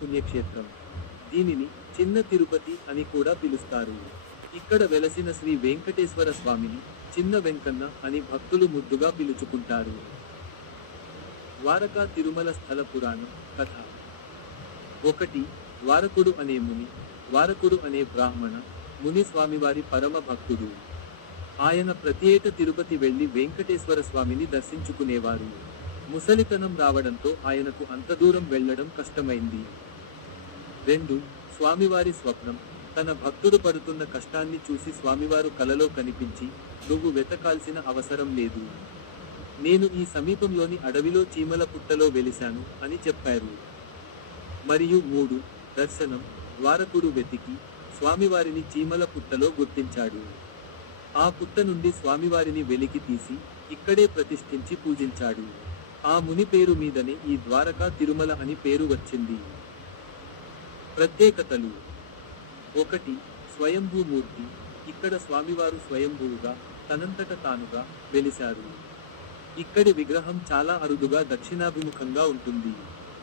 పుణ్యక్షేత్రం. దీనిని చిన్న తిరుపతి అని కూడా పిలుస్తారు. ఇక్కడ వెలసిన శ్రీ వెంకటేశ్వర స్వామిని చిన్న వెంకన్న అని భక్తులు ముద్దుగా పిలుచుకుంటారు. ద్వారకా తిరుమల స్థల పురాణం కథ. 1. ద్వారకుడు అనే ముని. ద్వారకుడు అనే బ్రాహ్మణ ముని స్వామివారి పరమ భక్తుడు. ఆయన ప్రతి ఏటా తిరుపతి వెళ్లి వెంకటేశ్వర స్వామిని దర్శించుకునేవారు. ముసలితనం రావడంతో ఆయనకు అంత దూరం వెళ్లడం కష్టమైంది. 2. స్వామివారి స్వప్నం. తన భక్తుడు పడుతున్న కష్టాన్ని చూసి స్వామివారు కలలో కనిపించి, నువ్వు వెతకాల్సిన అవసరం లేదు, నేను ఈ సమీపంలోని అడవిలో చీమల పుట్టలో వెలిశాను అని చెప్పారు. మరియు 3. దర్శనం. ద్వారకుడు వెతికి స్వామివారిని చీమల పుట్టలో గుర్తించాడు. ఆ పుట్ట నుండి స్వామివారిని వెలికి తీసి ఇక్కడే ప్రతిష్ఠించి పూజించాడు. ఆ ముని పేరు మీదనే ఈ ద్వారకా తిరుమల అని పేరు వచ్చింది. ప్రత్యేకతలు. 1. స్వయంభూమూర్తి. ఇక్కడ స్వామివారు స్వయంభూగా తనంతట తానుగా వెలిశారు. ఇక్కడి విగ్రహం చాలా అరుదుగా దక్షిణాభిముఖంగా ఉంటుంది.